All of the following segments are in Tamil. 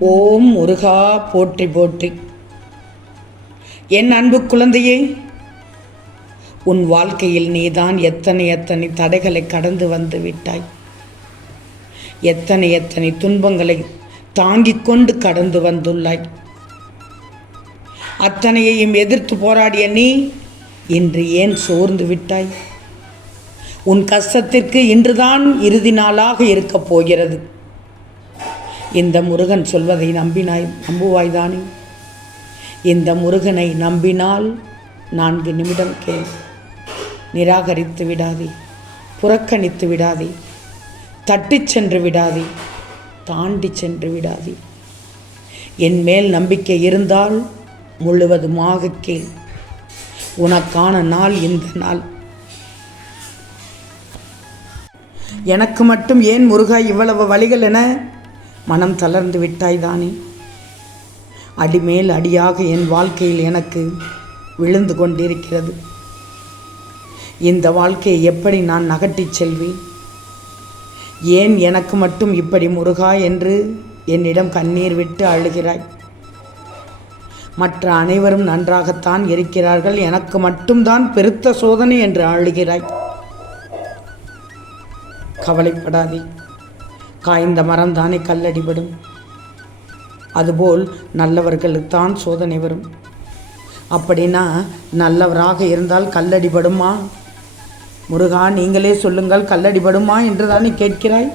ஓம் முருகா போற்றி போற்றி. என் அன்பு குழந்தையே உன் வாழ்க்கையில் நீதான் எத்தனை எத்தனை தடைகளை கடந்து வந்து விட்டாய். எத்தனை எத்தனை துன்பங்களை தாங்கிக் கொண்டு கடந்து வந்துள்ளாய். அத்தனையையும் எதிர்த்து போராடிய நீ இன்று ஏன் சோர்ந்து விட்டாய்? உன் கஷ்டத்திற்கு இன்றுதான் இறுதி நாளாக இருக்கப் போகிறது. இந்த முருகன் சொல்வதை நம்பினாய் நம்புவாய்தானே? இந்த முருகனை நம்பினால் நான்கு நிமிடம் கேள் நிராகரித்து விடாதே புறக்கணித்து விடாதே தட்டி சென்று விடாதே தாண்டி சென்று விடாதே. என் மேல் நம்பிக்கை இருந்தால் முழுவதுமாக கேள் உனக்கான நாள் இந்த நாள். எனக்கு மட்டும் ஏன் முருகா இவ்வளவு வழிகள் என மனம் தளர்ந்து விட்டாய்தானே அடிமேல் அடியாக என் வாழ்க்கையில் எனக்கு விழுந்து கொண்டிருக்கிறது. இந்த வாழ்க்கையை எப்படி நான் நகட்டிச் செல்வேன்? ஏன் எனக்கு மட்டும் இப்படி முருகா என்று என்னிடம் கண்ணீர் விட்டு அழுகிறாய்? மற்ற அனைவரும் நன்றாகத்தான் இருக்கிறார்கள் எனக்கு மட்டும்தான் பெருத்த சோதனை என்று அழுகிறாய். கவலைப்படாதே. காய்ந்த மரம் தானே கல்லடிபடும். அதுபோல் நல்லவர்களுக்கு தான் சோதனை வரும். அப்படின்னா நல்லவராக இருந்தால் கல்லடிபடுமா? முருகா நீங்களே சொல்லுங்கள் கல்லடிபடுமா என்று தானே கேட்கிறாய்?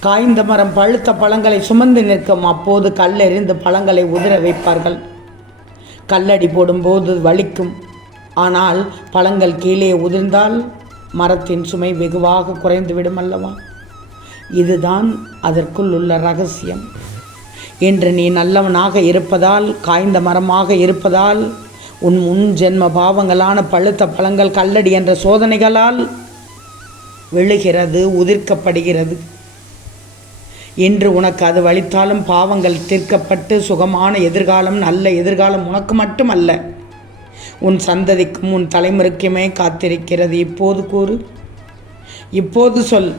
காய்ந்த மரம் பழுத்த பழங்களை சுமந்து நிற்கும் அப்போது கல்லெறிந்து பழங்களை உதிர வைப்பார்கள். கல்லடி போடும்போது வலிக்கும். ஆனால் பழங்கள் கீழே உதிர்ந்தால் மரத்தின் சுமை வெகுவாக குறைந்துவிடும் அல்லவா? இதுதான் அதற்குள் உள்ள ரகசியம். இன்று நீ நல்லவனாக இருப்பதால் காய்ந்த மரமாக இருப்பதால் உன் முன் ஜென்ம பாவங்களான பழுத்த பழங்கள் கல்லடி என்ற சோதனைகளால் விழுகிறது உதிர்க்கப்படுகிறது. இன்று உனக்கு அது வலித்தாலும் பாவங்கள் தீர்க்கப்பட்டு சுகமான எதிர்காலம் நல்ல எதிர்காலம் உனக்கு மட்டுமல்ல. உன் சந்ததிக்கும் உன் தலைமுறைக்குமே காத்திருக்கிறது. இப்போது கூறு. இப்போது சொல்.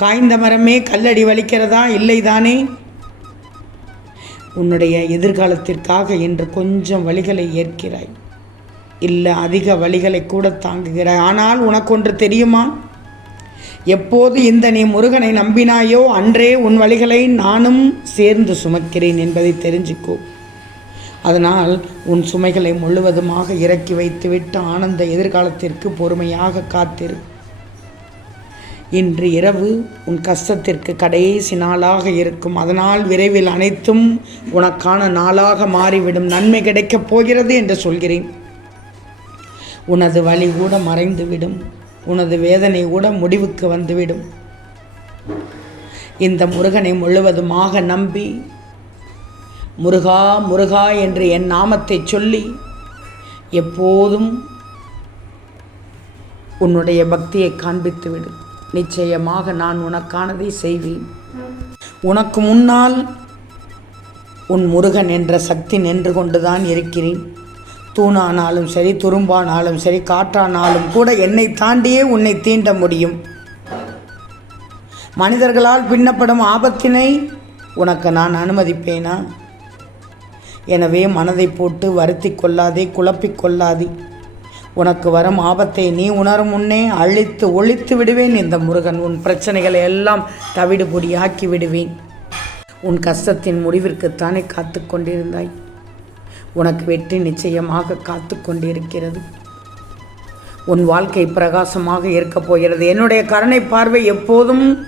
காய்ந்த மரமே கல்லடி வலிக்கிறதா? இல்லை தானே உன்னுடைய எதிர்காலத்திற்காக இன்று கொஞ்சம் வழிகளை ஏற்கிறாய். இல்லை அதிக வழிகளை கூட தாங்குகிறாய். ஆனால் உனக்கு ஒன்று தெரியுமா? எப்போது இந்த நீ முருகனை நம்பினாயோ அன்றே உன் வழிகளை நானும் சேர்ந்து சுமக்கிறேன் என்பதை தெரிஞ்சுக்கோ. அதனால் உன் சுமைகளை முழுவதுமாக இறக்கி வைத்துவிட்டு ஆனந்த எதிர்காலத்திற்கு பொறுமையாக காத்திரு. இன்று இரவு உன் கஷ்டத்திற்கு கடைசி நாளாக இருக்கும். அதனால் விரைவில் அனைத்தும் உனக்கான நாளாக மாறிவிடும். நன்மை கிடைக்கப் போகிறது என்று சொல்கிறேன். உனது வழி கூட மறைந்துவிடும். உனது வேதனை கூட முடிவுக்கு வந்துவிடும். இந்த முருகனை முழுவதுமாக நம்பி முருகா முருகா என்று என் நாமத்தை சொல்லி எப்போதும் உன்னுடைய பக்தியை காண்பித்துவிடும் நிச்சயமாக நான் உனக்கானதை செய்வேன். உனக்கு முன்னால் உன் முருகன் என்ற சக்தி நின்று கொண்டுதான் இருக்கிறேன். தூணானாலும் சரி துரும்பானாலும் சரி காற்றானாலும் கூட என்னை தாண்டியே உன்னை தீண்ட முடியும். மனிதர்களால் பின்னப்படும் ஆபத்தினை உனக்கு நான் அனுமதிப்பேனா? எனவே மனதை போட்டு வருத்தி கொள்ளாதே குழப்பிக் கொள்ளாதே. உனக்கு வரும் ஆபத்தை நீ உணரும் முன்னே அழித்து ஒழித்து விடுவேன். இந்த முருகன் உன் பிரச்சனைகளை எல்லாம் தவிடு பொடியாக்கி விடுவேன். உன் கஷ்டத்தின் முடிவிற்குத்தானே காத்து கொண்டிருந்தாய். உனக்கு வெற்றி நிச்சயமாக காத்து கொண்டிருக்கிறது. உன் வாழ்க்கை பிரகாசமாக இருக்கப் போகிறது. என்னுடைய கருணை பார்வை எப்போதும்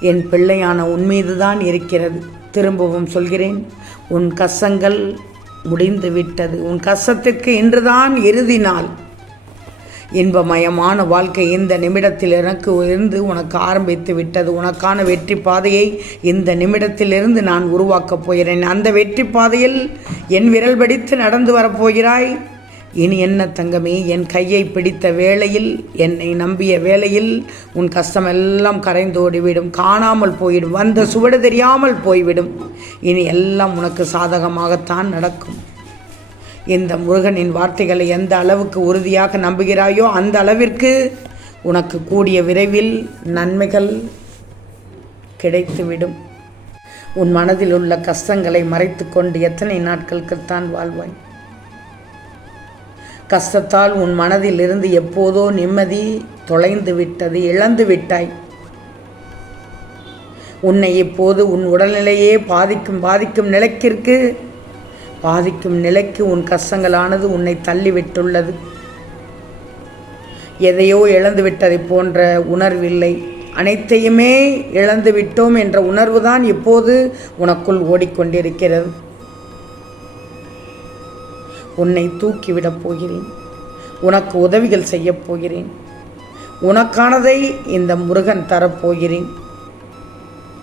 என் பிள்ளையான உன் மீதுதான் இருக்கிறது. திரும்பவும் சொல்கிறேன் உன் கஷ்டங்கள் முடிந்து விட்டது உன் கஷ்டத்துக்கு இன்றுதான் இறுதி நாள். இன்பமயமான வாழ்க்கை இந்த நிமிடத்தில் எனக்கு இருந்து உனக்கு ஆரம்பித்து விட்டது. உனக்கான வெற்றி பாதையை இந்த நிமிடத்திலிருந்து நான் உருவாக்கப் போகிறேன். அந்த வெற்றி பாதையில் என் விரல் படித்து நடந்து வரப்போகிறாய். இனி என்ன தங்கமே என் கையை பிடித்த வேளையில் என்னை நம்பிய வேளையில் உன் கஷ்டமெல்லாம் கரைந்தோடிவிடும் காணாமல் போய்விடும் வந்த சுவடு தெரியாமல் போய்விடும். இனி எல்லாம் உனக்கு சாதகமாகத்தான் நடக்கும். இந்த முருகனின் வார்த்தைகளை எந்த அளவுக்கு உறுதியாக நம்புகிறாயோ அந்த அளவிற்கு உனக்கு கூடிய விரைவில் நன்மைகள் கிடைத்துவிடும். உன் மனதில் உள்ள கஷ்டங்களை மறைத்து கொண்டு எத்தனை நாட்களுக்குத்தான் வாழ்வாய்? கஷ்டத்தால் உன் மனதில் இருந்து எப்போதோ நிம்மதி தொலைந்து விட்டது இழந்து விட்டாய். உன்னை இப்போது உன் உடல்நிலையே பாதிக்கும் பாதிக்கும் நிலைக்கிற்கு பாதிக்கும் நிலைக்கு உன் கஷ்டங்களானது உன்னை தள்ளிவிட்டுள்ளது. எதையோ இழந்துவிட்டதை போன்ற உணர்வில்லை. அனைத்தையுமே இழந்து விட்டோம் என்ற உணர்வுதான் இப்போது உனக்குள் ஓடிக்கொண்டிருக்கிறது. உன்னை தூக்கிவிடப் போகிறேன். உனக்கு உதவிகள் செய்யப் போகிறேன். உனக்கானதை இந்த முருகன் தரப்போகிறேன்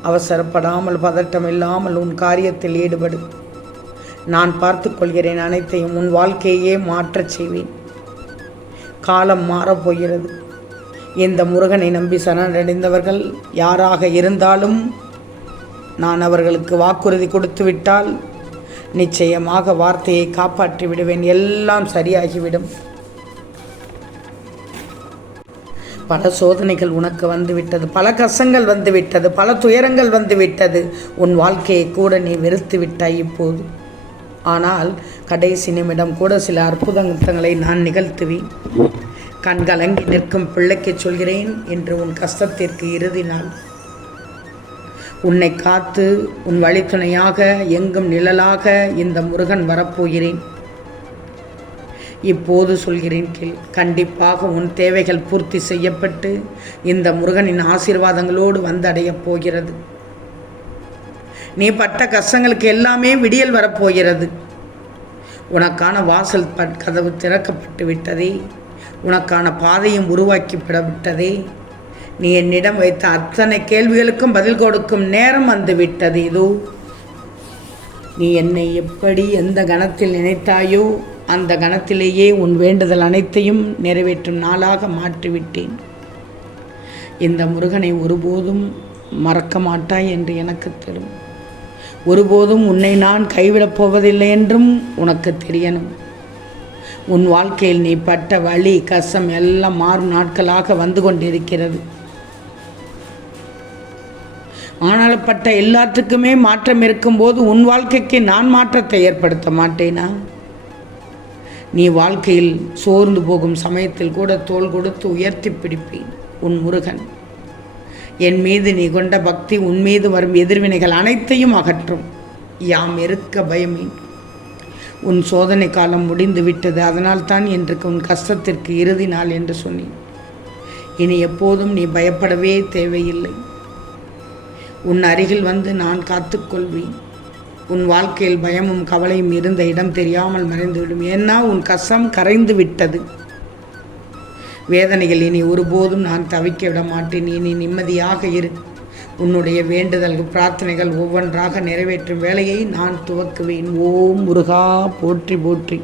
அவசரப்படாமல் பதட்டம் இல்லாமல் உன் காரியத்தில் ஈடுபடு. நான் பார்த்து கொள்கிறேன் அனைத்தையும் உன் வாழ்க்கையே மாற்றச் செய்வேன். காலம் மாறப்போகிறது இந்த முருகனை நம்பி சரணடைந்தவர்கள் யாராக இருந்தாலும் நான் அவர்களுக்கு வாக்குறுதி கொடுத்து விட்டால் நிச்சயமாக வார்த்தையை காப்பாற்றி விடுவேன். எல்லாம் சரியாகிவிடும். பல சோதனைகள் உனக்கு வந்துவிட்டது. பல கஷ்டங்கள் வந்துவிட்டது. பல துயரங்கள் வந்துவிட்டது. உன் வாழ்க்கையை கூட நீ வெறுத்து விட்டாய் இப்போது. ஆனால் கடைசி நிமிடம் கூட சில அற்புதங்களை நான் நிகழ்த்துவேன். கண்கலங்கி நிற்கும் பிள்ளைக்கு சொல்கிறேன் என்று உன் கஷ்டத்திற்கு இறுதி நாள் உன்னை காத்து உன் வழித்துணையாக எங்கும் நிழலாக இந்த முருகன் வரப்போகிறேன். இப்போது சொல்கிறேன் கீழ் கண்டிப்பாக உன் தேவைகள் பூர்த்தி செய்யப்பட்டு இந்த முருகனின் ஆசீர்வாதங்களோடு வந்தடையப் போகிறது. நீ பட்ட கஷ்டங்களுக்கு எல்லாமே விடியல் வரப்போகிறது. உனக்கான வாசல் கதவு திறக்கப்பட்டு விட்டதே. உனக்கான பாதையும் உருவாக்கிவிட விட்டதே நீ என்னிடம் வைத்த அத்தனை கேள்விகளுக்கும் பதில் கொடுக்கும் நேரம் வந்து விட்டது இதோ. நீ என்னை எப்படி எந்த கணத்தில் நினைத்தாயோ அந்த கணத்திலேயே உன் வேண்டுதல் அனைத்தையும் நிறைவேற்றும் நாளாக மாற்றிவிட்டேன். இந்த முருகனை ஒருபோதும் மறக்க மாட்டாய் என்று எனக்கு தெரியும். ஒருபோதும் உன்னை நான் கைவிடப் போவதில்லை என்றும் உனக்கு தெரியணும். உன் வாழ்க்கையில் நீ பட்ட வலி கஷ்டம் எல்லாம் மாறும் நாட்களாக வந்து கொண்டிருக்கிறது. ஆனால் பட்ட எல்லாத்துக்குமே மாற்றம் இருக்கும்போது உன் வாழ்க்கைக்கு நான் மாற்றத்தை ஏற்படுத்த மாட்டேனா? நீ வாழ்க்கையில் சோர்ந்து போகும் சமயத்தில் கூட தோல் கொடுத்து உயர்த்தி பிடிப்பேன் உன் முருகன். என் மீது நீ கொண்ட பக்தி உன் மீது வரும் எதிர்வினைகள் அனைத்தையும் அகற்றும். யாம் இருக்க பயமேன் உன் சோதனை காலம் முடிந்து விட்டது. அதனால் தான் இன்றைக்கு உன் கஷ்டத்திற்கு இறுதி நாள் என்று சொன்னேன். இனி எப்போதும் நீ பயப்படவே தேவையில்லை. உன் அருகில் வந்து நான் காத்துக்கொள்வேன் உன் வாழ்க்கையில் பயமும் கவலையும் இருந்த இடம் தெரியாமல் மறைந்துவிடும். ஏன்னா உன் கஷ்டம் கரைந்து விட்டது. வேதனைகள் இனி ஒருபோதும் நான் தவிக்க விட மாட்டேன் இனி நிம்மதியாக இரு. உன்னுடைய வேண்டுதல்கள் பிரார்த்தனைகள் ஒவ்வொன்றாக நிறைவேற்றும் வேலையை நான் துவக்குவேன். ஓம் முருகா போற்றி போற்றி.